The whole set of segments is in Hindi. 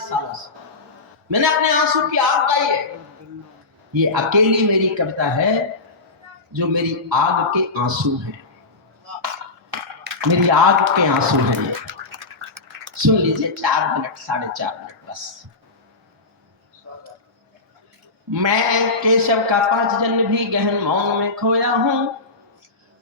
सालों से मैंने अपने आंसू की आग गाई है। ये अकेली मेरी कविता है जो मेरी आग के आंसू हैं, मेरी आग के आंसू हैं। ये सुन लीजिए, 4 मिनट 4.5 मिनट बस। मैं केशव का 5 जन्म भी गहन मौन में खोया हूँ,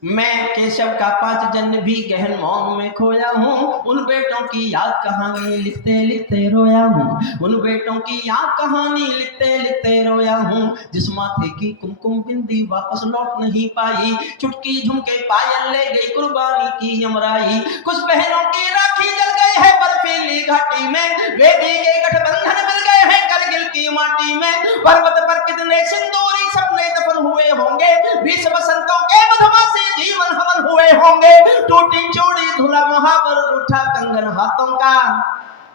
मैं केशव का 5 जन्म भी गहन मौन में खोया हूँ। उन बेटों की याद कहानी लिखते लिखते रोया हूँ, उन बेटों की याद कहानी लिखते लिखते रोया हूँ। जिस माथे की कुमकुम बिंदी वापस लौट नहीं पाई, चुटकी झुमके पायल ले गई कुर्बानी की यमराई। कुछ बहनों की राखी जल गई है बर्फीली घाटी में, वेदी के गठबंधन मिल गए हैं करगिल की माटी में। पर्वत पर कितने सिंदूरी सपने दफन हुए होंगे, 20 बसंतों के मधुमासी जीवन हवन हुए होंगे। टूटी चूड़ी धुला महावर रूठा कंगन हाथों का,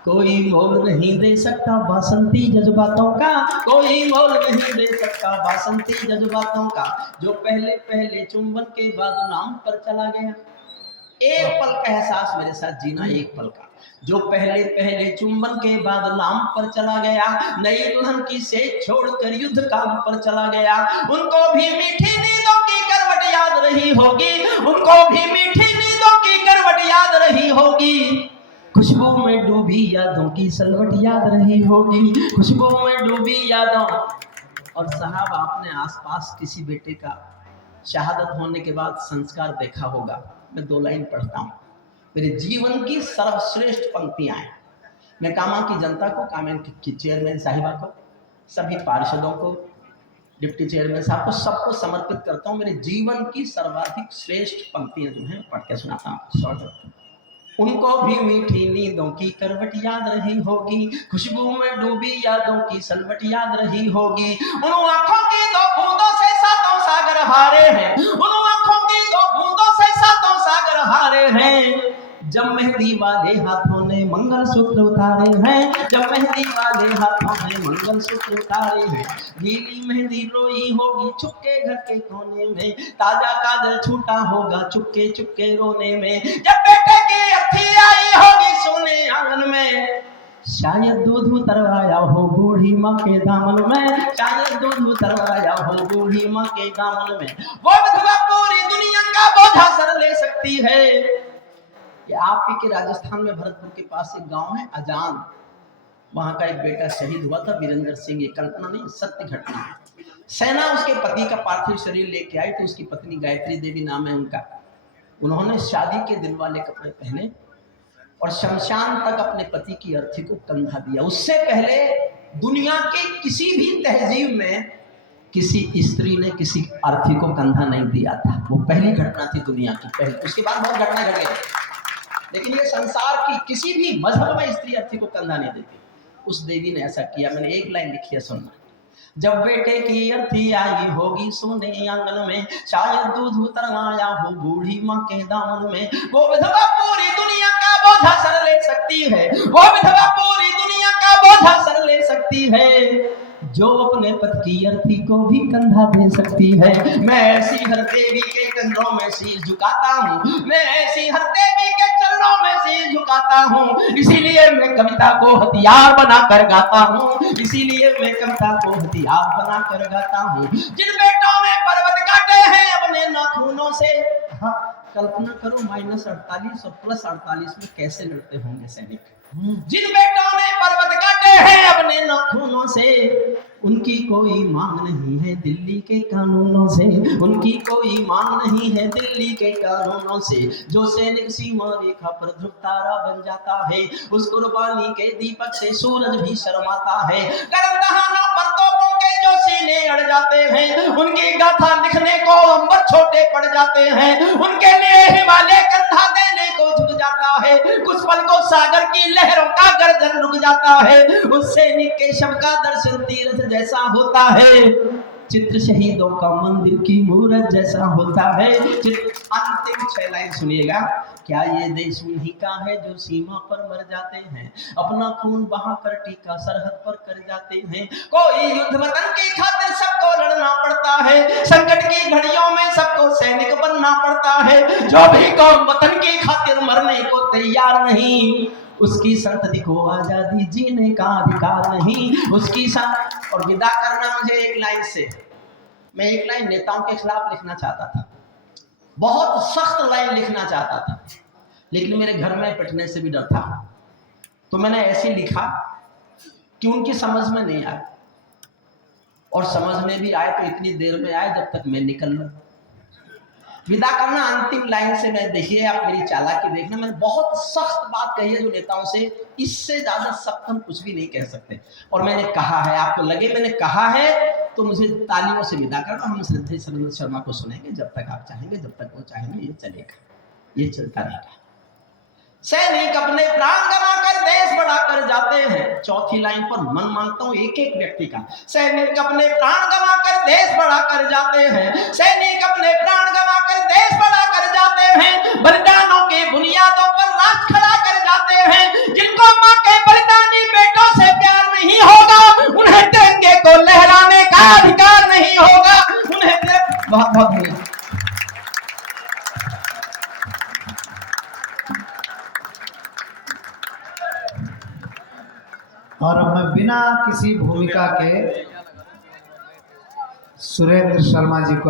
कोई मोल नहीं दे सकता बासंती जज्बातों का, कोई मोल नहीं दे सकता बासंती जज्बातों का। जो पहले पहले चुंबन के बाद नाम पर चला गया, एक पल का एहसास मेरे साथ जीना, एक पल का। जो पहले पहले चुंबन के बाद नाम पर चला गया, नई दुल्हन की सेज छोड़कर युद्ध काम पर चला गया। उनको भी मीठी नींदों की करवट याद रही होगी, उनको भी मीठी नींदों की करवट याद रही होगी। खुशबू में डूबी यादों की सलवट याद रही होगी, खुशबू में डूबी यादों। और साहब, आपने आसपास किसी बेटे का शहादत होने के बाद संस्कार देखा होगा। मैं 2 लाइन पढ़ता हूँ, मेरे जीवन की सर्वश्रेष्ठ पंक्तियां हैं। मैं कामा की जनता को, कामा की चेयरमैन साहिबा को, सभी पार्षदों को, डिप्टी चेयरमैन साहब को, सबको समर्पित करता हूँ। मेरे जीवन की सर्वाधिक श्रेष्ठ पंक्तियां जो हैं पढ़ के सुनाता हूँ। उनको भी मीठी नींदों की करवट याद रही होगी, खुशबू में डूबी यादों की सलवट याद रही होगी। उन आंखों की 2 बूंदों से 7 सागर हारे हैं, उन आंखों की 2 बूंदों से 7 सागर हारे हैं। जब मेहंदी वाले हाथों ने मंगलसूत्र उतारे हैं, जब मेहंदी वाले हाथों ने मंगलसूत्र उतारे हैं। गीली मेहंदी रोई होगी चुपके घर के कोने में, ताजा काजल छूटा होगा चुपके चुपके रोने में। जब बेटे की अर्थी आई होगी सोने आंगन में, शायद दूध उतरवाया हो बूढ़ी माँ के दामन में, शायद दूध उतरवाया हो बूढ़ी माँ के दामन में। वो विधवा पूरी दुनिया का बोझा सर ले सकती है। ये आप ही के राजस्थान में भरतपुर के पास एक गांव है अजान, वहां का एक बेटा शहीद हुआ था, वीरेंद्र सिंह। ये कल्पना नहीं, सत्य घटना है। सेना उसके पति का पार्थिव शरीर लेके आई तो उसकी पत्नी गायत्री देवी नाम है उनका, उन्होंने शादी के दिन वाले कपड़े पहने और शमशान तक अपने पति की अर्थी को कंधा दिया। उससे पहले दुनिया की किसी भी तहजीब में किसी स्त्री ने किसी अर्थी को कंधा नहीं दिया था। वो पहली घटना थी दुनिया की, पहली। उसके बाद बहुत घटना घट गई, लेकिन ये संसार की किसी भी मजहब में स्त्री अर्थी को कंधा नहीं देती। उस देवी ने ऐसा किया। मैंने एक लाइन लिखी है, सुनना। जब बेटे की अर्थी आई होगी सोने आंगन में, शायद दूध उतरवाया हो बूढ़ी माँ के दामन में। वो विधवा पूरी दुनिया का बोझा सर ले सकती है, वो विधवा पूरी दुनिया का बोझा सर ले सकती है, जो अपने पति की अर्थी को भी कंधा दे सकती है। मैं ऐसी हर देवी के कंधों में शीश झुकाता हूँ, मैं ऐसी हर देवी के चरणों में शीश झुकाता हूँ। इसीलिए मैं कविता को हथियार बनाकर गाता हूँ, इसीलिए मैं कविता को हथियार बनाकर गाता हूँ। जिन बेटों ने पर्वत काटे हैं अपने नाखूनों से, हाँ, कल्पना करो -48 और +48 में कैसे लड़ते होंगे सैनिक। जिन बेटों ने पर्वत काटे हैं अपने नाखूनों से, उनकी कोई मांग नहीं है दिल्ली के कानूनों से, उनकी कोई मांग नहीं है दिल्ली के कानूनों से। जो सैनिक सीमा रेखा पर ध्रुव तारा बन जाता है, उस कुर्बानी के दीपक से सूरज भी शर्माता है। गर्म दहानों पर तोपों के जो सीने अड़ जाते हैं, उनकी गाथा लिखने को अंबर छोटे पड़ जाते हैं। उनके लिए हिमालय कंधा देने को झुक जाता है, कुछ पल को सागर की लहरों का गर्जन रुक जाता है। उस सैनिक के शव का दर्शन तीर्थ जैसा होता है, चित्र शहीदों का मंदिर की मूरत जैसा होता है। अंतिम 6 लाइन सुनिएगा। क्या ये देश उन्हीं का है जो सीमा पर मर जाते हैं, अपना खून बहाकर टीका सरहद पर कर जाते हैं। कोई युद्ध वतन की खातिर सबको लड़ना पड़ता है, संकट की घड़ियों में सबको सैनिक बनना पड़ता है। जो भी कौम वतन की खातिर मरने को तैयार नहीं, उसकी संतति को आजादी जीने का अधिकार नहीं, उसकी और विदा करना मुझे एक लाइन से, मैं एक लाइन नेताओं के खिलाफ लिखना चाहता था, बहुत सख्त लाइन लिखना चाहता था, लेकिन मेरे घर में पिटने से भी डर था, तो मैंने ऐसे लिखा कि उनकी समझ में नहीं आए, और समझ में भी आए तो इतनी देर में आए जब तक मैं निकल लूं। विदा करना अंतिम लाइन से मैं, देखिए आप मेरी चालाकी देखना, मैंने बहुत सख्त बात कही है जो नेताओं से, इससे ज्यादा सख्त हम कुछ भी नहीं कह सकते, और मैंने कहा है, आपको लगे मैंने कहा है तो मुझे तालियों से विदा करना। हम श्रद्धेय सरोज शर्मा को सुनेंगे जब तक आप चाहेंगे, जब तक वो चाहेंगे, ये चलेगा, ये चलता रहेगा। सैनिक अपने प्राण गंवाकर देश बढ़ा कर जाते हैं, चौथी लाइन पर मन मानता हूं एक एक व्यक्ति का। सैनिक अपने प्राण गंवाकर देश बढ़ा कर जाते हैं, सैनिक अपने प्राण गंवाकर देश बढ़ा कर जाते हैं, बलिदानों के बुनियादों पर राज खड़ा कर जाते हैं। जिनको मां के बलिदानी बेटों से प्यार नहीं होगा, उन्हें तिरंगे को लहराने का अधिकार नहीं होगा, उन्हें बहुत बहुत धन्यवाद। और अब मैं बिना किसी भूमिका के सुरेंद्र शर्मा जी को